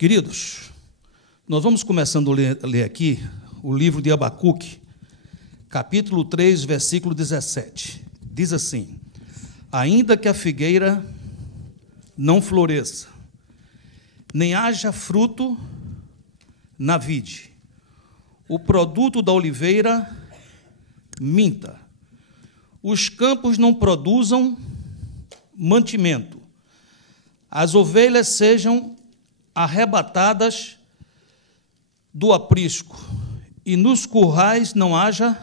Queridos, nós vamos começando a ler aqui o livro de Abacuque, capítulo 3, versículo 17. Diz assim: ainda que a figueira não floresça, nem haja fruto na vide, o produto da oliveira minta, os campos não produzam mantimento, as ovelhas sejam arrebatadas do aprisco, e nos currais não haja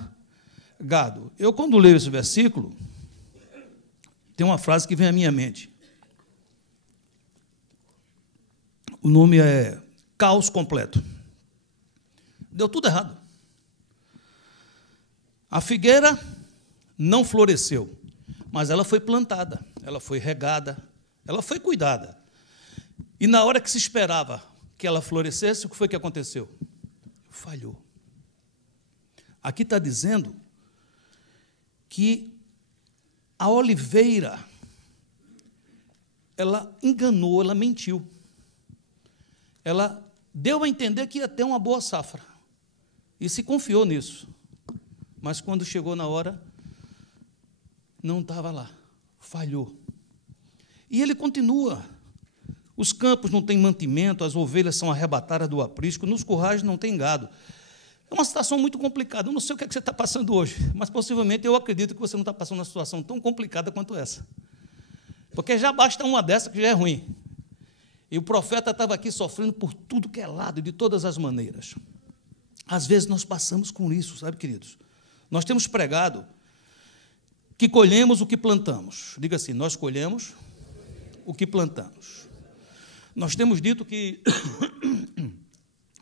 gado. Eu, quando leio esse versículo, tem uma frase que vem à minha mente. O nome é caos completo. Deu tudo errado. A figueira não floresceu, mas ela foi plantada, ela foi regada, ela foi cuidada. E na hora que se esperava que ela florescesse, o que foi que aconteceu? Falhou. Aqui está dizendo que a oliveira, ela enganou, ela mentiu. Ela deu a entender que ia ter uma boa safra. E se confiou nisso. Mas quando chegou na hora, não estava lá. Falhou. E ele continua. Os campos não têm mantimento, as ovelhas são arrebatadas do aprisco, nos currais não tem gado. É uma situação muito complicada. Eu não sei o que é que você está passando hoje, mas possivelmente eu acredito que você não está passando uma situação tão complicada quanto essa. Porque já basta uma dessa que já é ruim. E o profeta estava aqui sofrendo por tudo que é lado, de todas as maneiras. Às vezes nós passamos com isso, sabe, queridos? Nós temos pregado que colhemos o que plantamos. Diga assim, nós colhemos o que plantamos. Nós temos dito que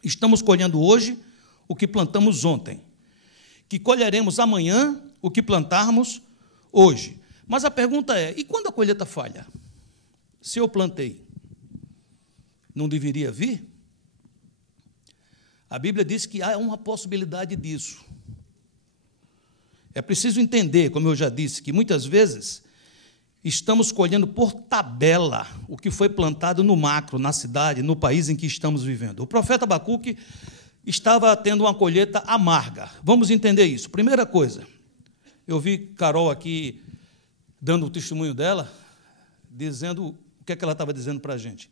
estamos colhendo hoje o que plantamos ontem, que colheremos amanhã o que plantarmos hoje. Mas a pergunta é, e quando a colheita falha? Se eu plantei, não deveria vir? A Bíblia diz que há uma possibilidade disso. É preciso entender, como eu já disse, que muitas vezes estamos colhendo por tabela o que foi plantado no macro, na cidade, no país em que estamos vivendo. O profeta Abacuque estava tendo uma colheita amarga. Vamos entender isso. Primeira coisa, eu vi Carol aqui dando o testemunho dela, dizendo o que é que ela estava dizendo para a gente.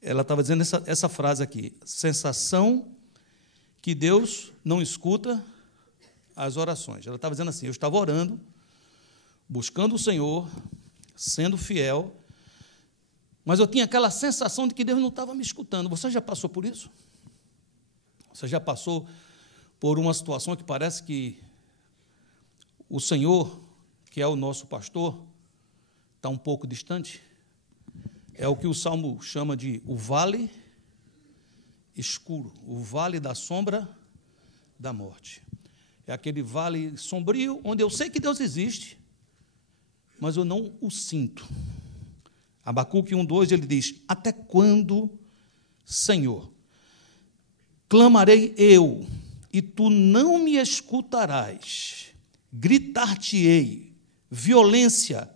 Ela estava dizendo essa frase aqui: sensação que Deus não escuta as orações. Ela estava dizendo assim: eu estava orando, buscando o Senhor, sendo fiel, mas eu tinha aquela sensação de que Deus não estava me escutando. Você já passou por isso? Você já passou por uma situação que parece que o Senhor, que é o nosso pastor, está um pouco distante? É o que o Salmo chama de o vale escuro, o vale da sombra da morte. É aquele vale sombrio onde eu sei que Deus existe, mas eu não o sinto. Abacuque 1:2, ele diz: até quando, Senhor, clamarei eu, e tu não me escutarás, gritar-te-ei violência,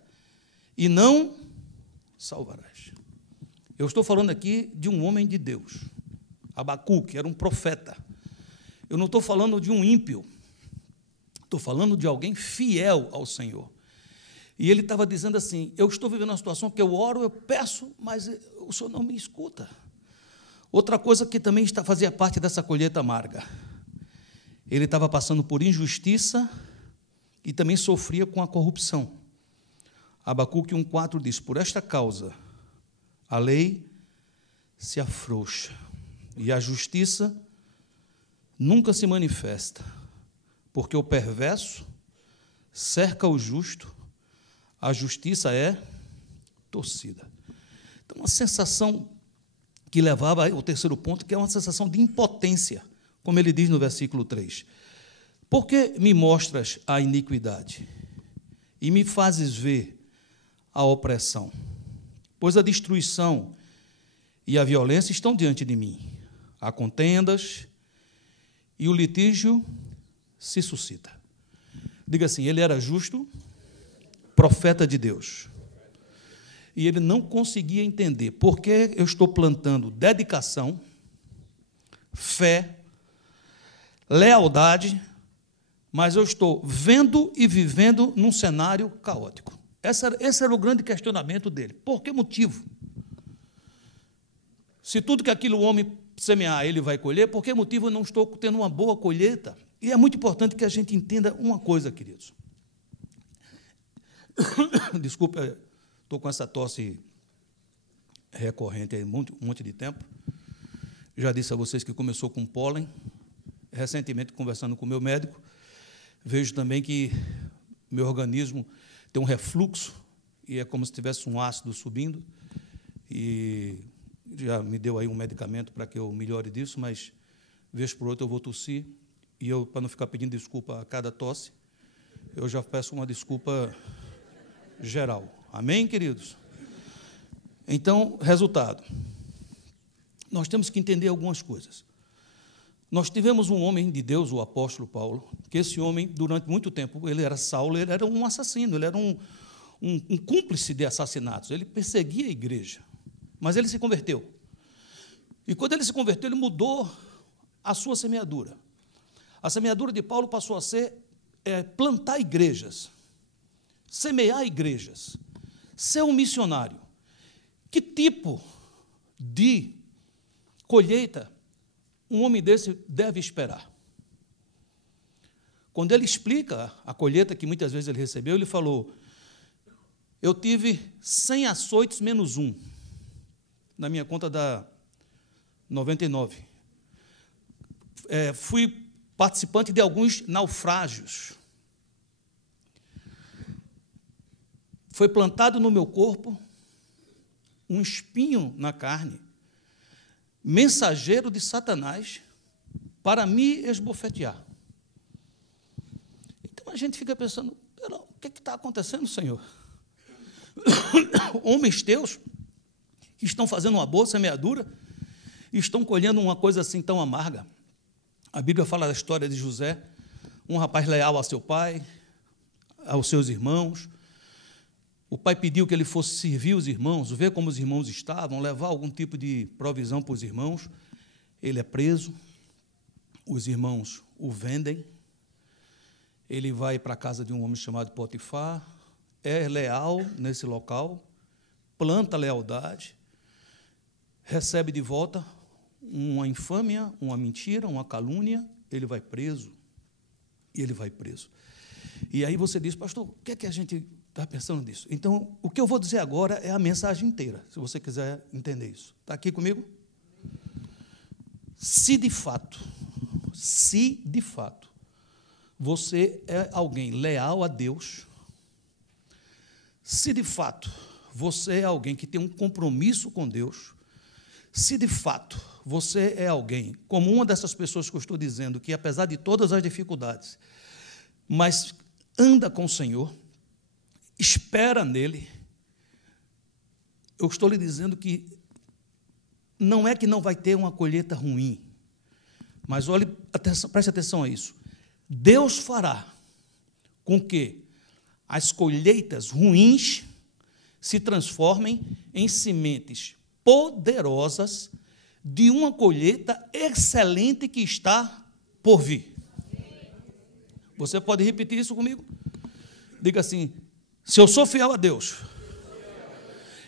e não salvarás. Eu estou falando aqui de um homem de Deus. Abacuque era um profeta. Eu não estou falando de um ímpio, estou falando de alguém fiel ao Senhor. E ele estava dizendo assim: eu estou vivendo uma situação que eu oro, eu peço, mas o Senhor não me escuta. Outra coisa que também fazia parte dessa colheita amarga, ele estava passando por injustiça e também sofria com a corrupção. Abacuque 1:4 diz: por esta causa a lei se afrouxa e a justiça nunca se manifesta, porque o perverso cerca o justo, a justiça é torcida. Então, uma sensação que levava ao terceiro ponto, que é uma sensação de impotência, como ele diz no versículo 3. Por que me mostras a iniquidade e me fazes ver a opressão? Pois a destruição e a violência estão diante de mim. Há contendas e o litígio se suscita. Diga assim, ele era justo, profeta de Deus. e ele não conseguia entender por que eu estou plantando dedicação, fé, lealdade, mas eu estou vendo e vivendo num cenário caótico. Esse era o grande questionamento dele. Por que motivo? Se tudo que aquilo o homem semear, ele vai colher, por que motivo eu não estou tendo uma boa colheita? E é muito importante que a gente entenda uma coisa, queridos. Desculpa, estou com essa tosse recorrente há um monte de tempo. Já disse a vocês que começou com pólen. Recentemente, conversando com o meu médico, vejo também que meu organismo tem um refluxo, e é como se tivesse um ácido subindo, e já me deu aí um medicamento para que eu melhore disso, mas, vez por outra, eu vou tossir, e eu, para não ficar pedindo desculpa a cada tosse, eu já peço uma desculpa geral. Amém, queridos? Então, resultado. Nós temos que entender algumas coisas. Nós tivemos um homem de Deus, o apóstolo Paulo, que esse homem, durante muito tempo, ele era Saulo, ele era um assassino, ele era um cúmplice de assassinatos, ele perseguia a igreja, mas ele se converteu. E quando ele se converteu, ele mudou a sua semeadura. A semeadura de Paulo passou a ser plantar igrejas, semear igrejas, ser um missionário. Que tipo de colheita um homem desse deve esperar? Quando ele explica a colheita que muitas vezes ele recebeu, ele falou: eu tive 100 açoites menos um, na minha conta da 99. Fui participante de alguns naufrágios. Foi plantado no meu corpo um espinho na carne, mensageiro de Satanás, para me esbofetear. Então a gente fica pensando: o que está acontecendo, Senhor? Homens teus que estão fazendo uma boa semeadura e estão colhendo uma coisa assim tão amarga. A Bíblia fala da história de José, um rapaz leal a seu pai, aos seus irmãos. O pai pediu que ele fosse servir os irmãos, ver como os irmãos estavam, levar algum tipo de provisão para os irmãos. Ele é preso, os irmãos o vendem, ele vai para a casa de um homem chamado Potifar, é leal nesse local, planta lealdade, recebe de volta uma infâmia, uma mentira, uma calúnia, ele vai preso, e ele vai preso. E aí você diz: pastor, o que é que a gente está pensando nisso? Então, o que eu vou dizer agora é a mensagem inteira, se você quiser entender isso. Está aqui comigo? Se de fato, você é alguém leal a Deus, se de fato você é alguém que tem um compromisso com Deus, se de fato você é alguém, como uma dessas pessoas que eu estou dizendo, que apesar de todas as dificuldades, mas anda com o Senhor, espera nele, eu estou lhe dizendo que não é que não vai ter uma colheita ruim, mas olhe, preste atenção a isso. Deus fará com que as colheitas ruins se transformem em sementes poderosas de uma colheita excelente que está por vir. Você pode repetir isso comigo? Diga assim: se eu sou fiel a Deus,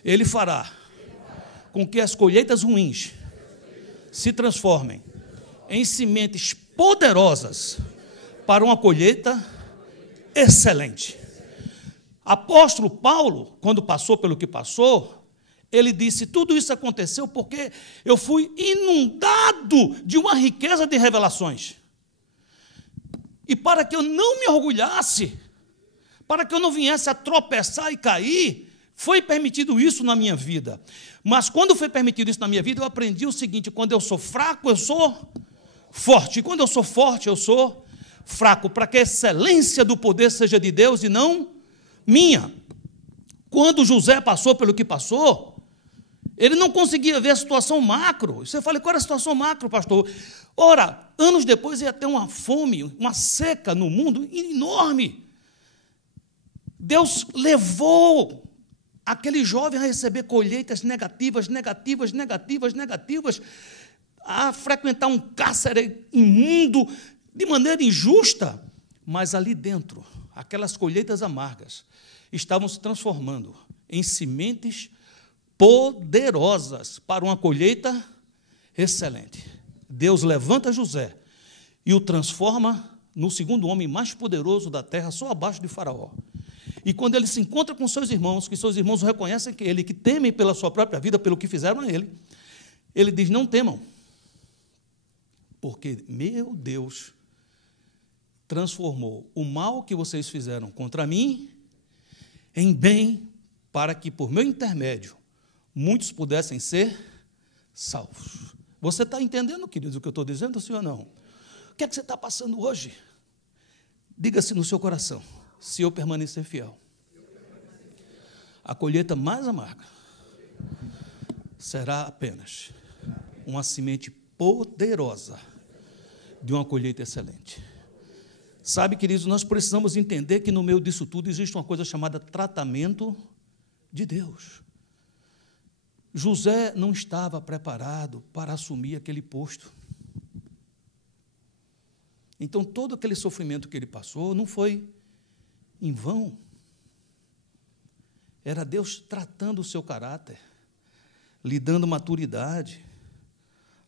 Ele fará com que as colheitas ruins se transformem em sementes poderosas para uma colheita excelente. Apóstolo Paulo, quando passou pelo que passou, ele disse: tudo isso aconteceu porque eu fui inundado de uma riqueza de revelações. E para que eu não me orgulhasse, para que eu não viesse a tropeçar e cair, foi permitido isso na minha vida. Mas quando foi permitido isso na minha vida, eu aprendi o seguinte: quando eu sou fraco, eu sou forte. E quando eu sou forte, eu sou fraco, para que a excelência do poder seja de Deus e não minha. Quando José passou pelo que passou, ele não conseguia ver a situação macro. Você fala: qual era a situação macro, pastor? Ora, anos depois ia ter uma fome, uma seca no mundo enorme. Deus levou aquele jovem a receber colheitas negativas, a frequentar um cárcere imundo, de maneira injusta, mas ali dentro, aquelas colheitas amargas estavam se transformando em sementes poderosas para uma colheita excelente. Deus levanta José e o transforma no segundo homem mais poderoso da terra, só abaixo de Faraó. E quando ele se encontra com seus irmãos, que seus irmãos reconhecem que ele, que temem pela sua própria vida, pelo que fizeram a ele, ele diz: não temam, porque meu Deus transformou o mal que vocês fizeram contra mim em bem, para que, por meu intermédio, muitos pudessem ser salvos. Você está entendendo, queridos, o que eu estou dizendo, sim ou não? O que é que você está passando hoje? Diga-se no seu coração: se eu permanecer fiel, a colheita mais amarga será apenas uma semente poderosa de uma colheita excelente. Sabe, queridos, nós precisamos entender que no meio disso tudo existe uma coisa chamada tratamento de Deus. José não estava preparado para assumir aquele posto. Então, todo aquele sofrimento que ele passou não foi em vão. Era Deus tratando o seu caráter, lhe dando maturidade.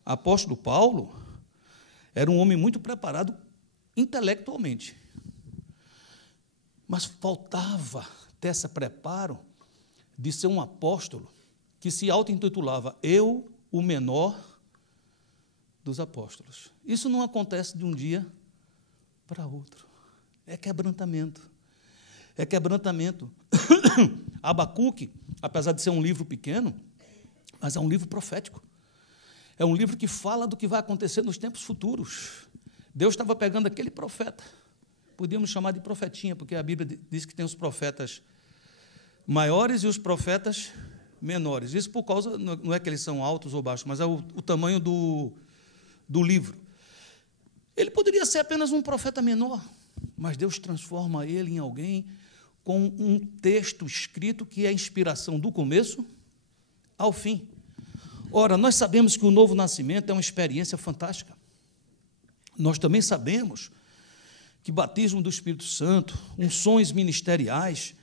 Apóstolo Paulo era um homem muito preparado intelectualmente, mas faltava ter esse preparo de ser um apóstolo que se auto-intitulava eu, o menor dos apóstolos. Isso não acontece de um dia para outro. É quebrantamento. É quebrantamento. Abacuque, apesar de ser um livro pequeno, mas é um livro profético. É um livro que fala do que vai acontecer nos tempos futuros. Deus estava pegando aquele profeta, podíamos chamar de profetinha, porque a Bíblia diz que tem os profetas maiores e os profetas menores. Isso por causa, não é que eles são altos ou baixos, mas é o tamanho do livro. Ele poderia ser apenas um profeta menor, mas Deus transforma ele em alguém com um texto escrito que é a inspiração do começo ao fim. Ora, nós sabemos que o novo nascimento é uma experiência fantástica. Nós também sabemos que batismo do Espírito Santo, unções ministeriais,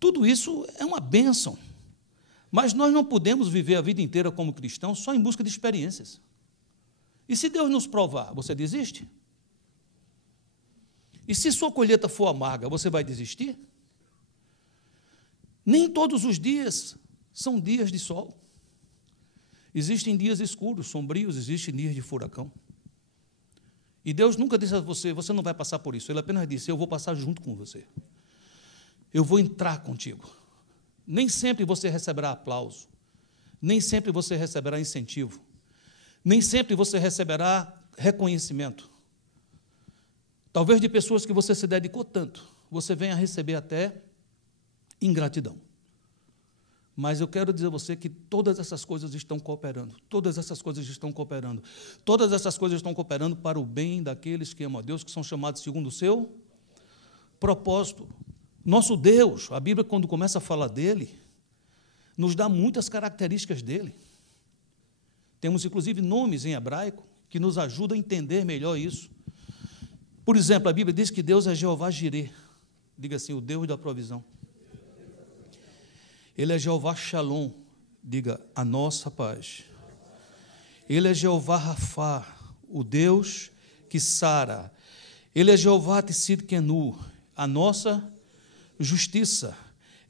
tudo isso é uma bênção. Mas nós não podemos viver a vida inteira como cristãos só em busca de experiências. E se Deus nos provar, você desiste? E se sua colheita for amarga, você vai desistir? Nem todos os dias são dias de sol. Existem dias escuros, sombrios, existem dias de furacão. E Deus nunca disse a você: você não vai passar por isso. Ele apenas disse: eu vou passar junto com você. Eu vou entrar contigo. Nem sempre você receberá aplauso. Nem sempre você receberá incentivo. Nem sempre você receberá reconhecimento. Talvez de pessoas que você se dedicou tanto, você venha a receber até ingratidão. Mas eu quero dizer a você que todas essas coisas estão cooperando. Todas essas coisas estão cooperando. Todas essas coisas estão cooperando para o bem daqueles que amam a Deus, que são chamados segundo o seu propósito. Nosso Deus, a Bíblia, quando começa a falar dele, nos dá muitas características dele. Temos, inclusive, nomes em hebraico que nos ajudam a entender melhor isso. Por exemplo, a Bíblia diz que Deus é Jeová Jireh. Diga assim: o Deus da provisão. Ele é Jeová Shalom, diga, a nossa paz. Ele é Jeová Rafá, o Deus que sara. Ele é Jeová Tsidkenu, a nossa justiça.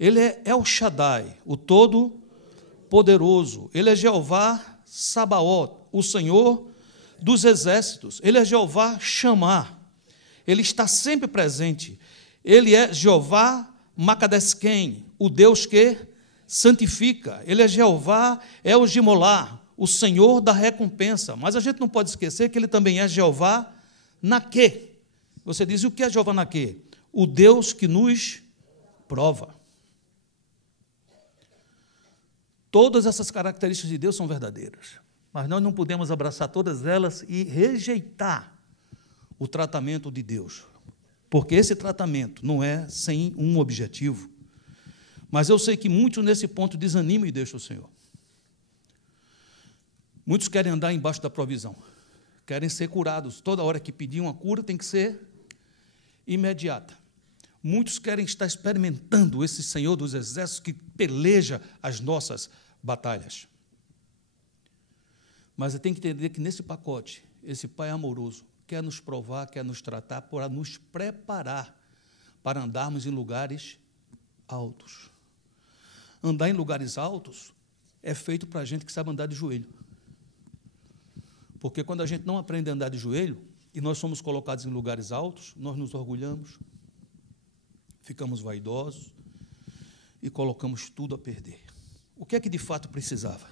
Ele é El Shaddai, o Todo-Poderoso. Ele é Jeová Sabaoth, o Senhor dos exércitos. Ele é Jeová Shammah. Ele está sempre presente. Ele é Jeová Makadesken, o Deus que santifica. Ele é Jeová El Gimolá, o Senhor da recompensa. Mas a gente não pode esquecer que ele também é Jeová Naquê. Você diz: e o que é Jeová Naquê? O Deus que nos prova. Todas essas características de Deus são verdadeiras, mas nós não podemos abraçar todas elas e rejeitar o tratamento de Deus, porque esse tratamento não é sem um objetivo. Mas eu sei que muitos nesse ponto desanimam e deixam o Senhor. Muitos querem andar embaixo da provisão, querem ser curados. Toda hora que pedir uma cura tem que ser imediata. Muitos querem estar experimentando esse Senhor dos Exércitos que peleja as nossas batalhas. Mas tem que entender que nesse pacote, esse Pai amoroso quer nos provar, quer nos tratar, para nos preparar para andarmos em lugares altos. Andar em lugares altos é feito para a gente que sabe andar de joelho. Porque quando a gente não aprende a andar de joelho, e nós somos colocados em lugares altos, nós nos orgulhamos, ficamos vaidosos e colocamos tudo a perder. O que é que de fato precisava?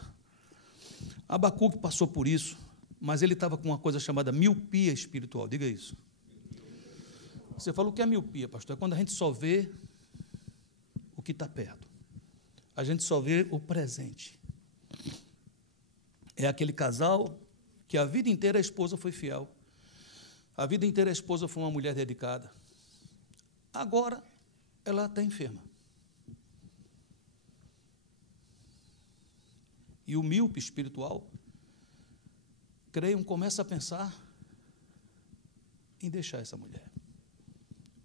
Abacuque passou por isso, mas ele estava com uma coisa chamada miopia espiritual. Diga isso. Você fala, o que é miopia, pastor? É quando a gente só vê o que está perto. A gente só vê o presente. É aquele casal que a vida inteira a esposa foi fiel. A vida inteira a esposa foi uma mulher dedicada. Agora, ela está enferma. E o míope espiritual, creio, começa a pensar em deixar essa mulher.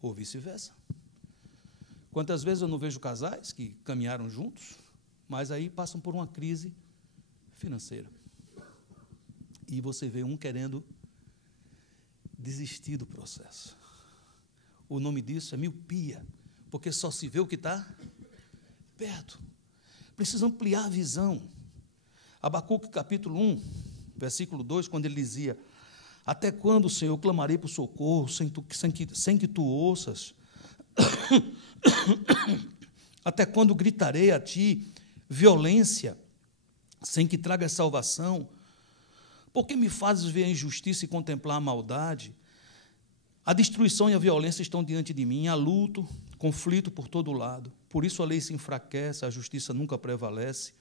Ou vice-versa. Quantas vezes eu não vejo casais que caminharam juntos, mas aí passam por uma crise financeira. E você vê um querendo desistir do processo. O nome disso é miopia, porque só se vê o que está perto. Precisa ampliar a visão. Abacuque, capítulo 1, versículo 2, quando ele dizia, até quando, Senhor, eu clamarei por socorro, sem que tu ouças? Até quando gritarei a ti violência, sem que tragas salvação? Por que me fazes ver a injustiça e contemplar a maldade? A destruição e a violência estão diante de mim, há luto, conflito por todo lado. Por isso a lei se enfraquece, a justiça nunca prevalece.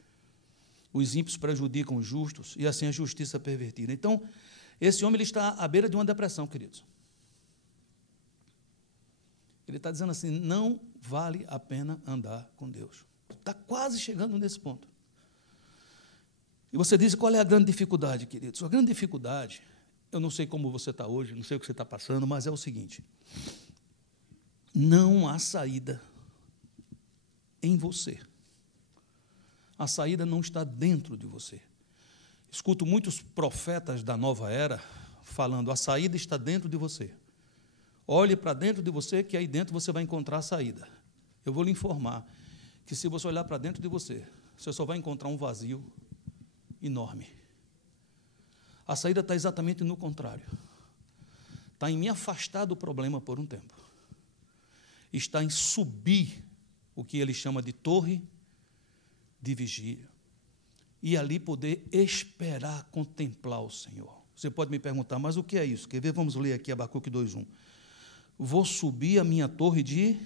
Os ímpios prejudicam os justos, e assim a justiça é pervertida. Então, esse homem ele está à beira de uma depressão, queridos. Ele está dizendo assim, não vale a pena andar com Deus. Está quase chegando nesse ponto. E você diz, qual é a grande dificuldade, queridos? A grande dificuldade, eu não sei como você está hoje, não sei o que você está passando, mas é o seguinte, não há saída em você. A saída não está dentro de você. Escuto muitos profetas da nova era falando, a saída está dentro de você. Olhe para dentro de você, que aí dentro você vai encontrar a saída. Eu vou lhe informar que se você olhar para dentro de você só vai encontrar um vazio enorme. A saída está exatamente no contrário. Está em me afastar do problema por um tempo. Está em subir o que ele chama de torre de vigia. E ali poder esperar, contemplar o Senhor. Você pode me perguntar, mas o que é isso? Quer ver? Vamos ler aqui Abacuque 2:1. Vou subir a minha torre de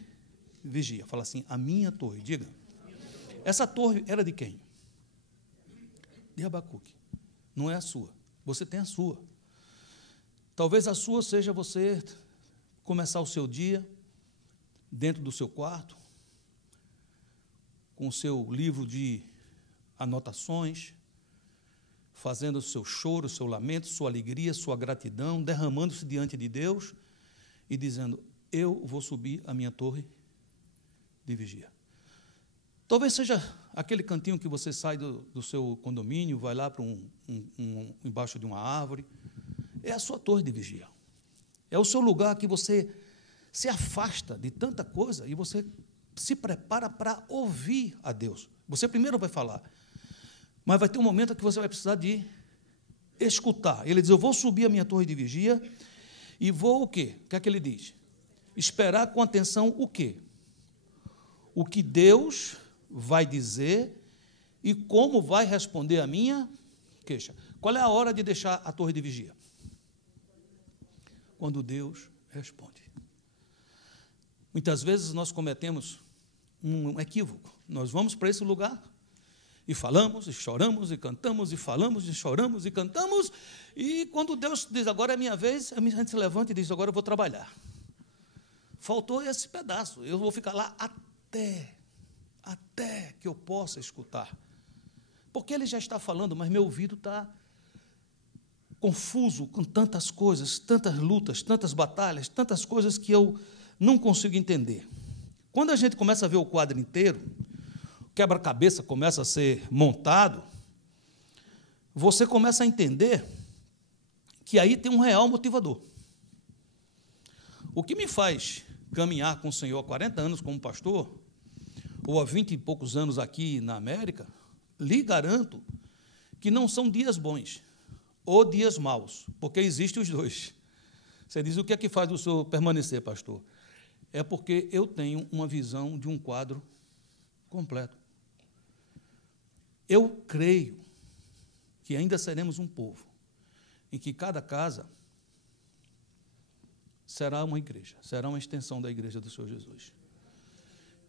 vigia. Fala assim, a minha torre, diga. Essa torre era de quem? De Abacuque. Não é a sua. Você tem a sua. Talvez a sua seja você começar o seu dia dentro do seu quarto, com o seu livro de anotações, fazendo o seu choro, o seu lamento, sua alegria, sua gratidão, derramando-se diante de Deus e dizendo, eu vou subir a minha torre de vigia. Talvez seja aquele cantinho que você sai do seu condomínio, vai lá para embaixo de uma árvore, é a sua torre de vigia. É o seu lugar que você se afasta de tanta coisa e você se prepara para ouvir a Deus. Você primeiro vai falar, mas vai ter um momento que você vai precisar de escutar. Ele diz, eu vou subir a minha torre de vigia e vou o quê? O que é que ele diz? Esperar com atenção o quê? O que Deus vai dizer e como vai responder a minha queixa. Qual é a hora de deixar a torre de vigia? Quando Deus responde. Muitas vezes nós cometemos um equívoco. Nós vamos para esse lugar e falamos, e choramos, e cantamos, e falamos, e choramos, e cantamos, e quando Deus diz, agora é minha vez, a gente se levanta e diz, agora eu vou trabalhar. Faltou esse pedaço, eu vou ficar lá até que eu possa escutar. Porque ele já está falando, mas meu ouvido está confuso com tantas coisas, tantas lutas, tantas batalhas, tantas coisas que eu não consigo entender. Quando a gente começa a ver o quadro inteiro, o quebra-cabeça começa a ser montado, você começa a entender que aí tem um real motivador. O que me faz caminhar com o Senhor há 40 anos como pastor, ou há 20 e poucos anos aqui na América, lhe garanto que não são dias bons ou dias maus, porque existem os dois. Você diz, o que é que faz o senhor permanecer, pastor? É porque eu tenho uma visão de um quadro completo. Eu creio que ainda seremos um povo em que cada casa será uma igreja, será uma extensão da igreja do Senhor Jesus.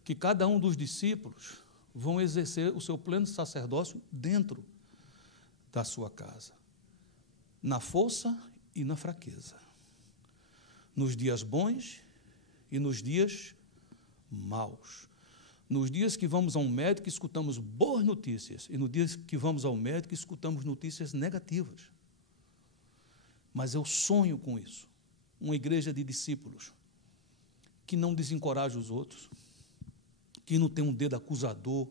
Que cada um dos discípulos vão exercer o seu pleno sacerdócio dentro da sua casa, na força e na fraqueza, nos dias bons e nos dias maus, nos dias que vamos a um médico e escutamos boas notícias, e no dia que vamos ao médico e escutamos notícias negativas. Mas eu sonho com isso, uma igreja de discípulos que não desencoraja os outros, que não tem um dedo acusador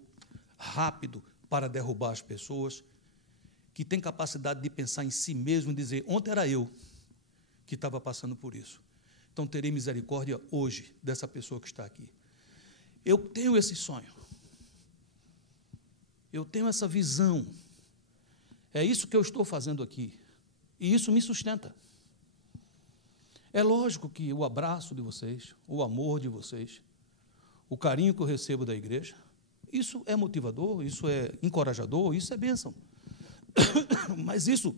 rápido para derrubar as pessoas, que tem capacidade de pensar em si mesmo e dizer, ontem era eu que estava passando por isso. Então, terei misericórdia hoje dessa pessoa que está aqui. Eu tenho esse sonho. Eu tenho essa visão. É isso que eu estou fazendo aqui. E isso me sustenta. É lógico que o abraço de vocês, o amor de vocês, o carinho que eu recebo da igreja, isso é motivador, isso é encorajador, isso é bênção. Mas isso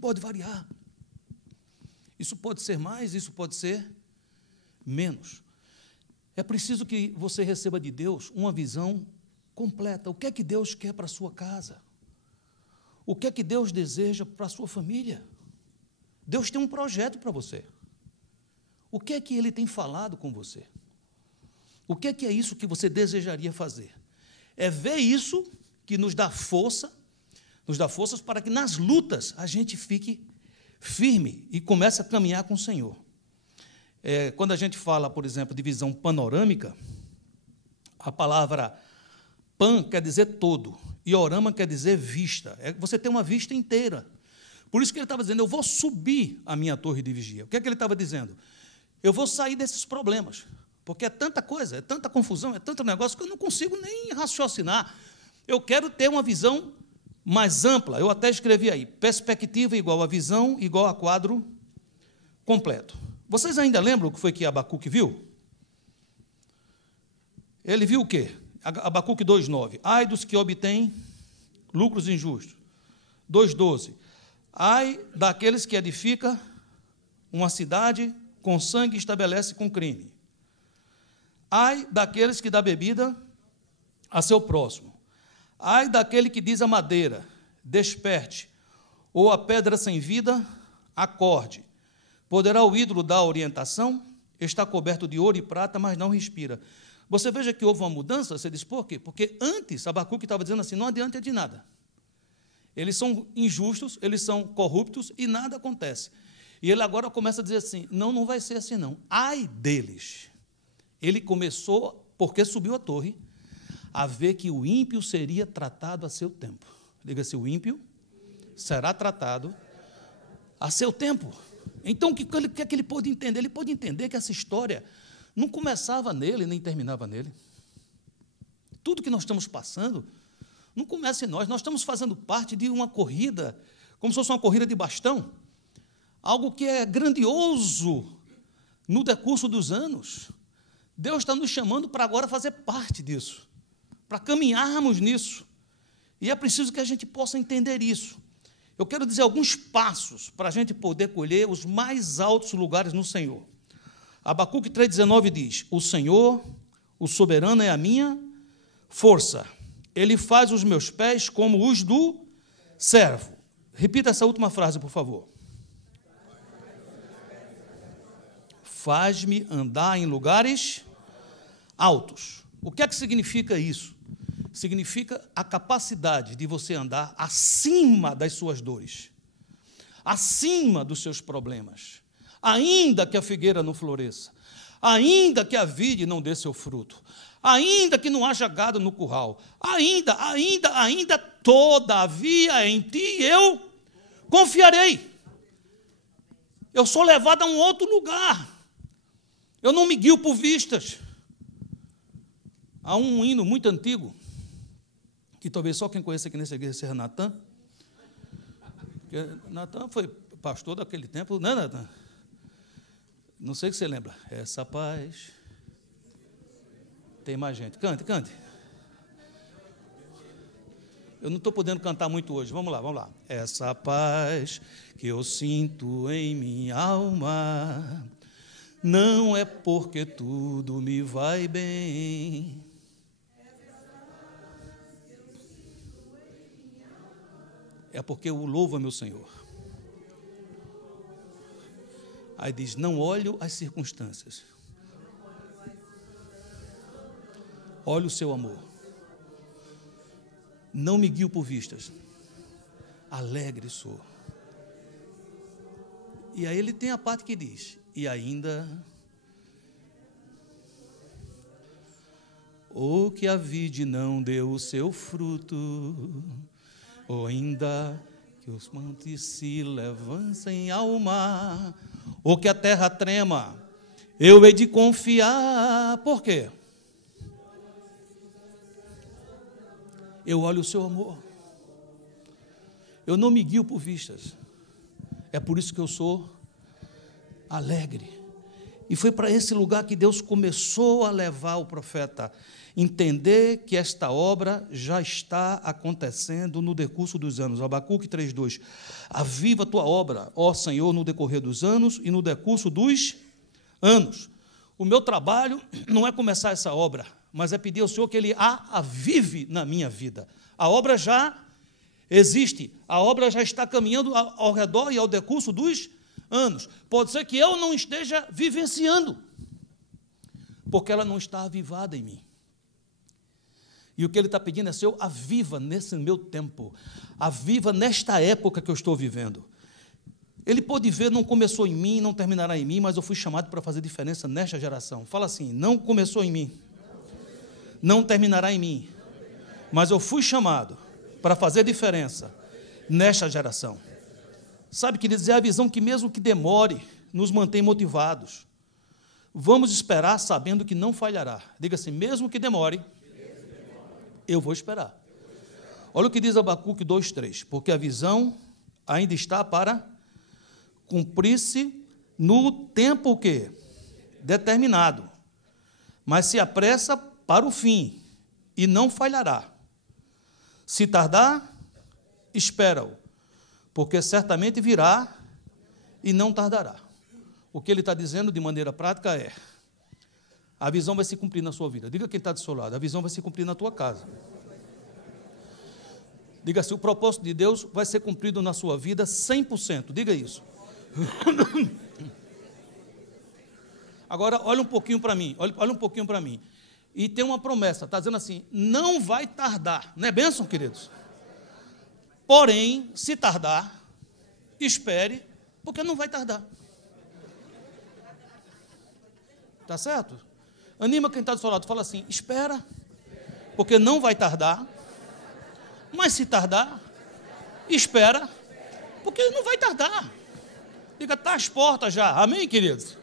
pode variar. Isso pode ser mais, isso pode ser menos. É preciso que você receba de Deus uma visão completa. O que é que Deus quer para a sua casa? O que é que Deus deseja para a sua família? Deus tem um projeto para você. O que é que Ele tem falado com você? O que é isso que você desejaria fazer? É ver isso que nos dá forças para que nas lutas a gente fique firme e comece a caminhar com o Senhor. Quando a gente fala, por exemplo, de visão panorâmica, a palavra pan quer dizer todo, e orama quer dizer vista. Você tem uma vista inteira. Por isso que ele estava dizendo, eu vou subir a minha torre de vigia. O que é que ele estava dizendo? Eu vou sair desses problemas, porque é tanta coisa, é tanta confusão, é tanto negócio que eu não consigo nem raciocinar. Eu quero ter uma visão mais ampla. Eu até escrevi aí, perspectiva igual a visão, igual a quadro completo. Vocês ainda lembram o que foi que Abacuque viu? Ele viu o quê? Abacuque 2,9. Ai dos que obtêm lucros injustos. 2,12. Ai daqueles que edificam uma cidade com sangue e estabelece com crime. Ai daqueles que dá bebida a seu próximo. Ai daquele que diz a madeira, desperte, ou a pedra sem vida, acorde. Poderá o ídolo dar orientação? Está coberto de ouro e prata, mas não respira. Você veja que houve uma mudança, você diz, por quê? Porque antes, Abacuque estava dizendo assim, não adianta de nada. Eles são injustos, eles são corruptos e nada acontece. E ele agora começa a dizer assim, não vai ser assim não. Ai deles. Ele começou, porque subiu a torre, a ver que o ímpio seria tratado a seu tempo. Diga-se, o ímpio será tratado a seu tempo. Então, o que é que ele pôde entender? Ele pôde entender que essa história não começava nele, nem terminava nele. Tudo que nós estamos passando não começa em nós. Nós estamos fazendo parte de uma corrida, como se fosse uma corrida de bastão, algo que é grandioso no decurso dos anos. Deus está nos chamando para agora fazer parte disso, para caminharmos nisso. E é preciso que a gente possa entender isso. Eu quero dizer alguns passos para a gente poder colher os mais altos lugares no Senhor. Abacuque 3,19 diz, o Senhor, o soberano, é a minha força. Ele faz os meus pés como os do servo. Repita essa última frase, por favor. Faz-me andar em lugares altos. O que é que significa isso? Significa a capacidade de você andar acima das suas dores, acima dos seus problemas, ainda que a figueira não floresça, ainda que a vide não dê seu fruto, ainda que não haja gado no curral, ainda, todavia em ti eu confiarei. Eu sou levado a um outro lugar. Eu não me guio por vistas. Há um hino muito antigo, que talvez só quem conhece aqui nessa igreja seja Natan. Natan foi pastor daquele tempo, não é, Natan? Não sei se você lembra. Essa paz. Tem mais gente. Cante, cante. Eu não estou podendo cantar muito hoje. Vamos lá. Essa paz que eu sinto em minha alma não é porque tudo me vai bem. É porque eu louvo a meu Senhor. Aí diz, não olho as circunstâncias. Olho o seu amor. Não me guio por vistas. Alegre sou. E aí ele tem a parte que diz, e ainda, ou que a vide não deu o seu fruto, ou ainda que os montes se levantem ao mar, ou que a terra trema, eu hei de confiar. Por quê? Eu olho o seu amor. Eu não me guio por vistas. É por isso que eu sou alegre. E foi para esse lugar que Deus começou a levar o profeta. Entender que esta obra já está acontecendo no decurso dos anos. Abacuque 3:2. Aviva a tua obra, ó Senhor, no decorrer dos anos e no decurso dos anos. O meu trabalho não é começar essa obra, mas é pedir ao Senhor que Ele a avive na minha vida. A obra já existe, a obra já está caminhando ao redor e ao decurso dos anos. Pode ser que eu não esteja vivenciando, porque ela não está avivada em mim. E o que ele está pedindo é, Senhor, aviva nesse meu tempo, aviva nesta época que eu estou vivendo. Ele pôde ver, não começou em mim, não terminará em mim, mas eu fui chamado para fazer diferença nesta geração. Fala assim, não começou em mim, não terminará em mim, mas eu fui chamado para fazer diferença nesta geração. Sabe, queridos, é a visão que mesmo que demore, nos mantém motivados. Vamos esperar sabendo que não falhará. Diga assim, mesmo que demore, eu vou esperar. Olha o que diz Abacuque 2:3, porque a visão ainda está para cumprir-se no tempo o quê? Determinado, mas se apressa para o fim, e não falhará. Se tardar, espera-o, porque certamente virá e não tardará. O que ele está dizendo de maneira prática é, a visão vai se cumprir na sua vida. Diga quem está do seu lado, a visão vai se cumprir na tua casa. Diga assim, o propósito de Deus vai ser cumprido na sua vida 100%. Diga isso. Agora, olha um pouquinho para mim, olha um pouquinho para mim. E tem uma promessa, está dizendo assim, não vai tardar. Não é bênção, queridos? Porém, se tardar, espere, porque não vai tardar. Está certo? Anima quem está do seu lado, fala assim, espera, porque não vai tardar, mas se tardar, espera, porque não vai tardar. Diga, está às portas já, amém, queridos?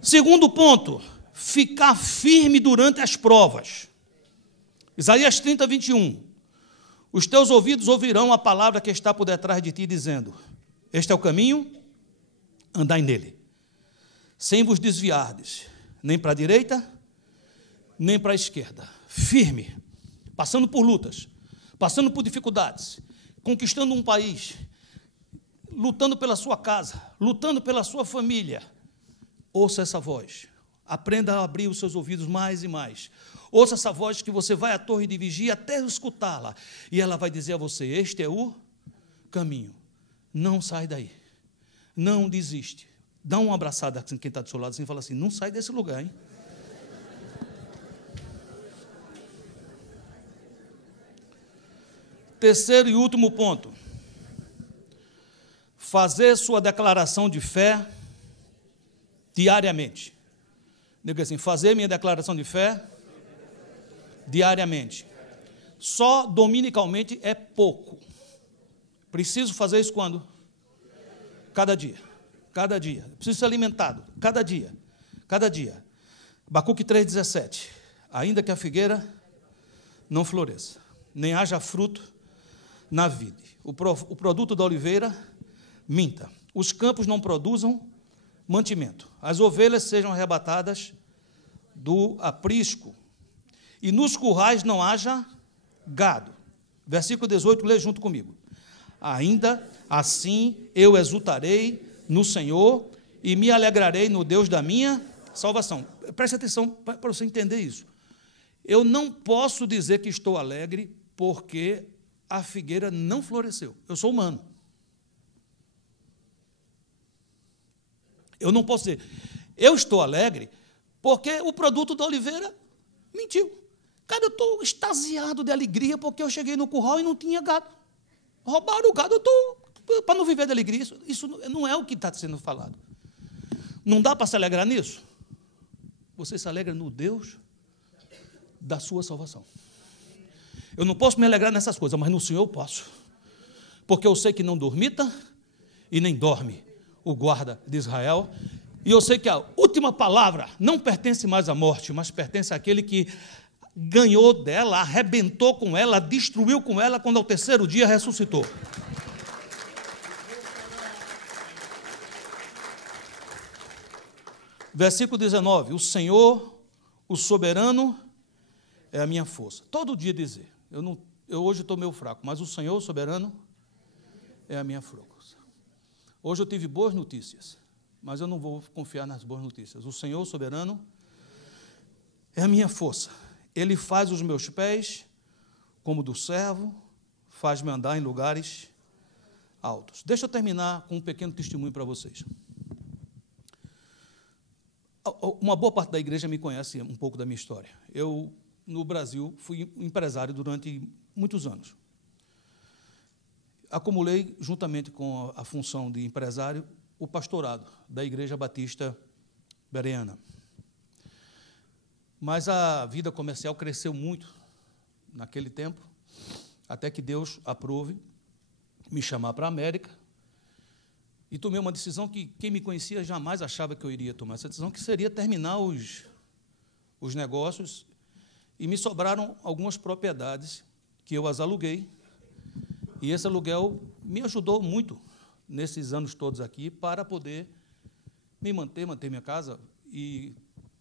Segundo ponto, ficar firme durante as provas. Isaías 30:21. Os teus ouvidos ouvirão a palavra que está por detrás de ti, dizendo, este é o caminho, andai nele, sem vos desviardes, nem para a direita, nem para a esquerda. Firme, passando por lutas, passando por dificuldades, conquistando um país, lutando pela sua casa, lutando pela sua família. Ouça essa voz, aprenda a abrir os seus ouvidos mais e mais. Ouça essa voz que você vai à torre de vigia até escutá-la, e ela vai dizer a você, este é o caminho, não sai daí, não desiste. Dá uma abraçada assim, quem está do seu lado assim, e fala assim, não sai desse lugar, hein? Terceiro e último ponto. Fazer sua declaração de fé diariamente. Diga assim, fazer minha declaração de fé diariamente. Só dominicalmente é pouco. Preciso fazer isso quando? Cada dia. Cada dia. Preciso ser alimentado. Cada dia. Cada dia. Abacuque 3,17. Ainda que a figueira não floresça, nem haja fruto na vide, o produto da oliveira minta, os campos não produzam mantimento, as ovelhas sejam arrebatadas do aprisco, e nos currais não haja gado. Versículo 18, lê junto comigo. Ainda assim eu exultarei no Senhor e me alegrarei no Deus da minha salvação. Preste atenção para você entender isso. Eu não posso dizer que estou alegre porque a figueira não floresceu. Eu sou humano. Eu não posso dizer, eu estou alegre porque o produto da oliveira mentiu. Cara, eu estou extasiado de alegria porque eu cheguei no curral e não tinha gado. Roubaram o gado, eu estou para não viver de alegria. Isso não é o que está sendo falado. Não dá para se alegrar nisso? Você se alegra no Deus da sua salvação. Eu não posso me alegrar nessas coisas, mas no Senhor eu posso. Porque eu sei que não dormita e nem dorme o guarda de Israel. E eu sei que a última palavra não pertence mais à morte, mas pertence àquele que ganhou dela, arrebentou com ela, destruiu com ela, quando ao terceiro dia ressuscitou. Versículo 19, o Senhor, o soberano, é a minha força. Todo dia dizer, eu hoje estou meio fraco, mas o Senhor, o soberano, é a minha força. Hoje eu tive boas notícias, mas eu não vou confiar nas boas notícias. O Senhor, o soberano, é a minha força. Ele faz os meus pés como do servo, faz-me andar em lugares altos. Deixa eu terminar com um pequeno testemunho para vocês. Uma boa parte da igreja me conhece um pouco da minha história. Eu, no Brasil, fui empresário durante muitos anos. Acumulei, juntamente com a função de empresário, o pastorado da Igreja Batista Bereana. Mas a vida comercial cresceu muito naquele tempo, até que Deus aprove me chamar para a América, e tomei uma decisão que quem me conhecia jamais achava que eu iria tomar essa decisão, que seria terminar os negócios, e me sobraram algumas propriedades que eu as aluguei, e esse aluguel me ajudou muito nesses anos todos aqui para poder me manter minha casa e,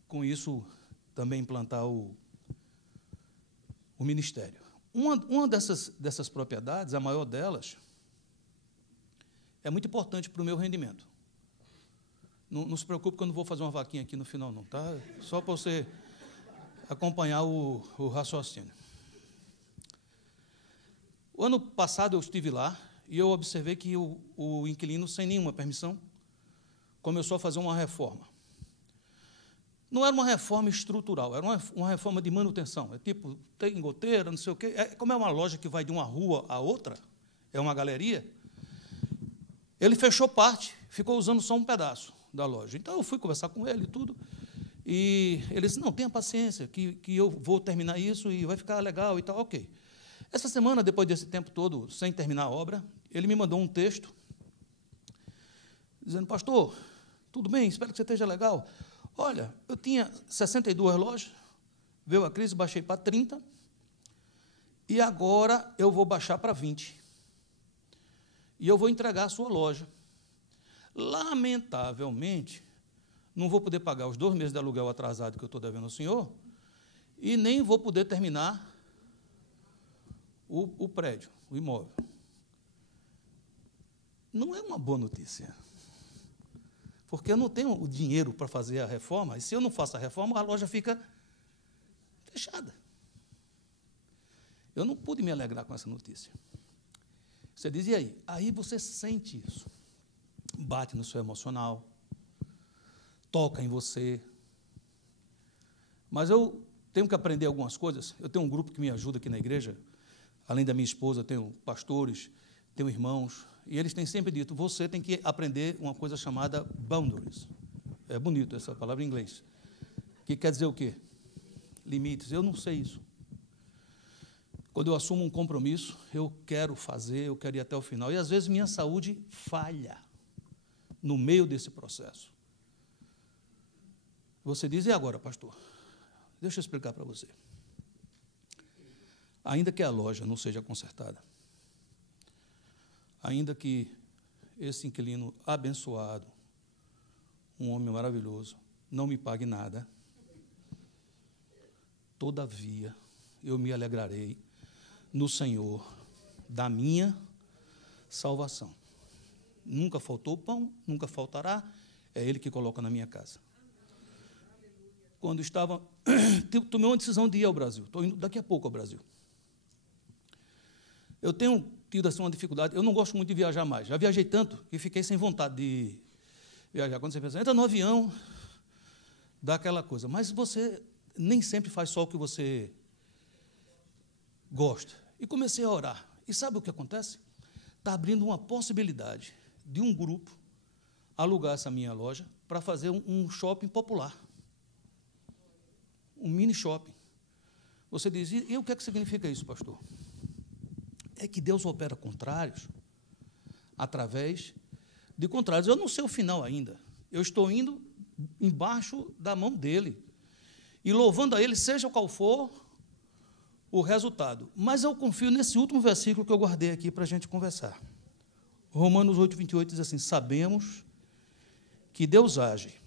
com isso, também implantar o ministério. Uma dessas propriedades, a maior delas, é muito importante para o meu rendimento. Não se preocupe que eu não vou fazer uma vaquinha aqui no final, não, tá? Só para você acompanhar o raciocínio. O ano passado eu estive lá e eu observei que o inquilino, sem nenhuma permissão, começou a fazer uma reforma. Não era uma reforma estrutural, era uma reforma de manutenção. É tipo, tem goteira, não sei o quê. Como é uma loja que vai de uma rua a outra, é uma galeria, ele fechou parte, ficou usando só um pedaço da loja. Então, eu fui conversar com ele e tudo, e ele disse, não, tenha paciência, que eu vou terminar isso e vai ficar legal e tal, ok. Essa semana, depois desse tempo todo, sem terminar a obra, ele me mandou um texto, dizendo, pastor, tudo bem, espero que você esteja legal. Olha, eu tinha 62 lojas, veio a crise, baixei para 30, e agora eu vou baixar para 20. E eu vou entregar a sua loja. Lamentavelmente, não vou poder pagar os 2 meses de aluguel atrasado que eu estou devendo ao senhor, e nem vou poder terminar o prédio, o imóvel. Não é uma boa notícia, porque eu não tenho o dinheiro para fazer a reforma, e se eu não faço a reforma, a loja fica fechada. Eu não pude me alegrar com essa notícia. Você diz, e aí? Aí você sente isso. Bate no seu emocional, toca em você. Mas eu tenho que aprender algumas coisas. Eu tenho um grupo que me ajuda aqui na igreja além da minha esposa, tenho pastores, tenho irmãos, e eles têm sempre dito, você tem que aprender uma coisa chamada boundaries. É bonito essa palavra em inglês. Que quer dizer o quê? Limites. Eu não sei isso. Quando eu assumo um compromisso, eu quero fazer, eu quero ir até o final. E, às vezes, minha saúde falha no meio desse processo. Você diz, e agora, pastor? Deixa eu explicar para você. Ainda que a loja não seja consertada, ainda que esse inquilino abençoado, um homem maravilhoso, não me pague nada, todavia eu me alegrarei no Senhor da minha salvação. Nunca faltou pão, nunca faltará, é Ele que coloca na minha casa. Quando estava, tomei uma decisão de ir ao Brasil, estou indo daqui a pouco ao Brasil. Eu tenho tido assim, uma dificuldade, eu não gosto muito de viajar mais, já viajei tanto que fiquei sem vontade de viajar. Quando você pensa, entra no avião, dá aquela coisa, mas você nem sempre faz só o que você gosta. E comecei a orar, e sabe o que acontece? Está abrindo uma possibilidade de um grupo alugar essa minha loja para fazer um shopping popular, um mini shopping. Você diz, e o que é que significa isso, pastor? É que Deus opera contrários através de contrários. Eu não sei o final ainda. Eu estou indo embaixo da mão dele e louvando a ele, seja qual for o resultado. Mas eu confio nesse último versículo que eu guardei aqui para a gente conversar. Romanos 8:28 diz assim, sabemos que Deus age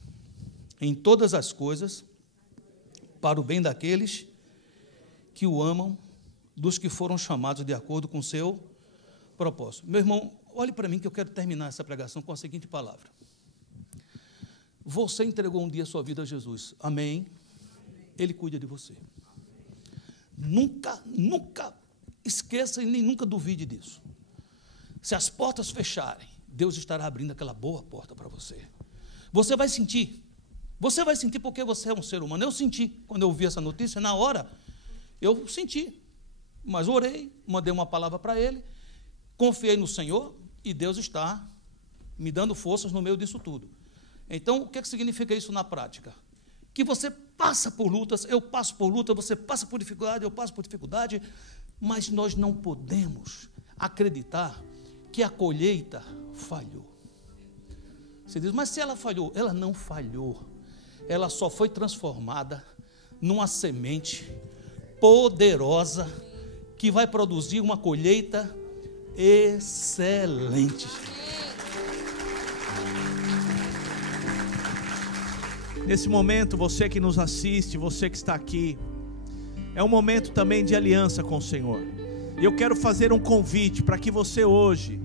em todas as coisas para o bem daqueles que o amam, dos que foram chamados de acordo com o seu propósito. Meu irmão, olhe para mim que eu quero terminar essa pregação com a seguinte palavra. Você entregou um dia a sua vida a Jesus. Amém? Ele cuida de você. Nunca esqueça e nem nunca duvide disso. Se as portas fecharem, Deus estará abrindo aquela boa porta para você. Você vai sentir porque você é um ser humano. Eu senti, quando eu ouvi essa notícia, na hora, eu senti. Mas orei, mandei uma palavra para ele, confiei no Senhor e Deus está me dando forças no meio disso tudo. Então, o que significa isso na prática? Que você passa por lutas, eu passo por luta, você passa por dificuldade, eu passo por dificuldade, mas nós não podemos acreditar que a colheita falhou. Você diz, mas se ela falhou, ela não falhou, ela só foi transformada numa semente poderosa que vai produzir uma colheita excelente. Nesse momento, você que nos assiste, você que está aqui, é um momento também de aliança com o Senhor. E eu quero fazer um convite para que você hoje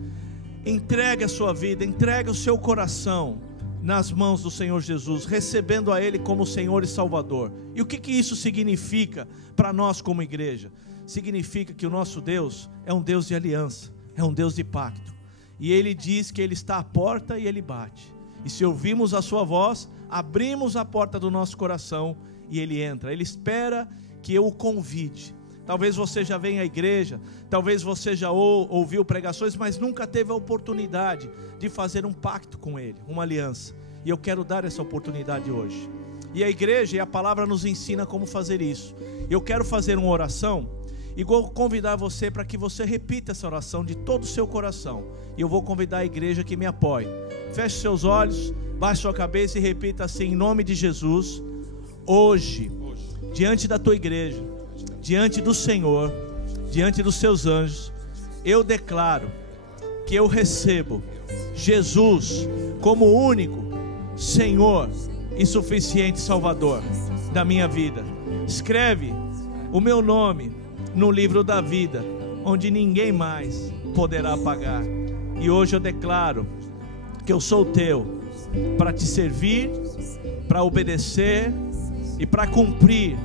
entregue a sua vida, entregue o seu coração nas mãos do Senhor Jesus, recebendo a Ele como Senhor e Salvador. E o que isso significa para nós como igreja? Significa que o nosso Deus é um Deus de aliança, é um Deus de pacto. E Ele diz que Ele está à porta e Ele bate. E se ouvirmos a sua voz, abrimos a porta do nosso coração e Ele entra. Ele espera que eu o convide. Talvez você já venha à igreja, talvez você já ouviu pregações, mas nunca teve a oportunidade de fazer um pacto com Ele, uma aliança. E eu quero dar essa oportunidade hoje. E a igreja e a palavra nos ensina como fazer isso. Eu quero fazer uma oração e vou convidar você para que você repita essa oração de todo o seu coração. E eu vou convidar a igreja que me apoie. Feche seus olhos, baixe sua cabeça e repita assim, em nome de Jesus. Hoje, diante da tua igreja, diante do Senhor, diante dos seus anjos, eu declaro que eu recebo Jesus como o único Senhor e suficiente Salvador da minha vida. Escreve o meu nome no livro da vida, onde ninguém mais poderá apagar. E hoje eu declaro que eu sou teu para te servir, para obedecer e para cumprir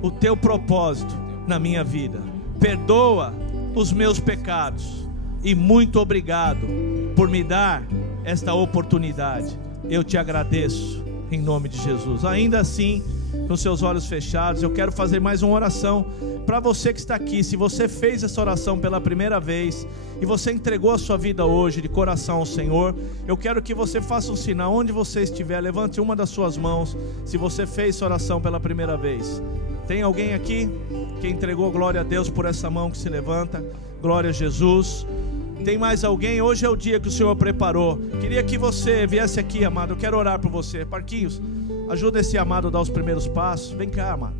o teu propósito na minha vida. Perdoa os meus pecados e muito obrigado por me dar esta oportunidade. Eu te agradeço em nome de Jesus. Ainda assim, com seus olhos fechados. Eu quero fazer mais uma oração para você que está aqui. Se você fez essa oração pela primeira vez e você entregou a sua vida hoje de coração ao Senhor, eu quero que você faça um sinal onde você estiver. Levante uma das suas mãos se você fez essa oração pela primeira vez. Tem alguém aqui que entregou? Glória a Deus por essa mão que se levanta. Glória a Jesus. Tem mais alguém? Hoje é o dia que o Senhor preparou. Queria que você viesse aqui, amado. Eu quero orar por você. Parquinhos, ajuda esse amado a dar os primeiros passos. Vem cá, amado.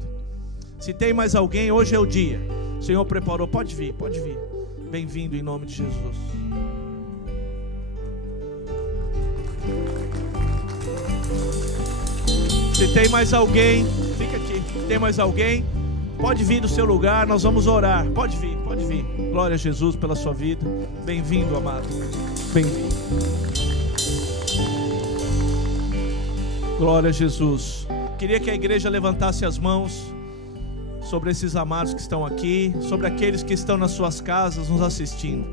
Se tem mais alguém, hoje é o dia. O Senhor preparou. Pode vir, pode vir. Bem-vindo em nome de Jesus. Se tem mais alguém, fica aqui. Se tem mais alguém, pode vir do seu lugar, nós vamos orar. Pode vir, pode vir. Glória a Jesus pela sua vida. Bem-vindo, amado. Bem-vindo. Glória a Jesus. Queria que a igreja levantasse as mãos sobre esses amados que estão aqui, sobre aqueles que estão nas suas casas nos assistindo.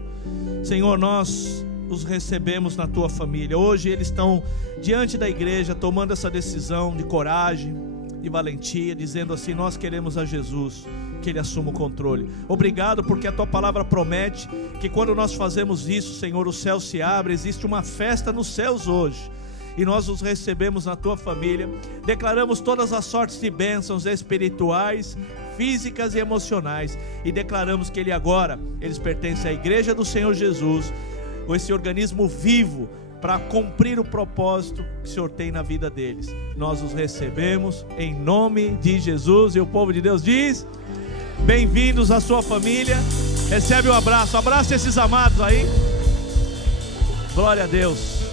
Senhor, nós os recebemos na tua família. Hoje eles estão diante da igreja tomando essa decisão de coragem, de valentia, dizendo assim: nós queremos a Jesus, que Ele assuma o controle. Obrigado, porque a tua palavra promete que quando nós fazemos isso, Senhor, o céu se abre. Existe uma festa nos céus hoje, e nós os recebemos na tua família. Declaramos todas as sortes de bênçãos espirituais, físicas e emocionais, e declaramos que eles pertencem à igreja do Senhor Jesus, esse organismo vivo, para cumprir o propósito que o Senhor tem na vida deles. Nós os recebemos em nome de Jesus, e o povo de Deus diz: bem-vindos à sua família. Recebe um abraço, abraça esses amados aí. Glória a Deus.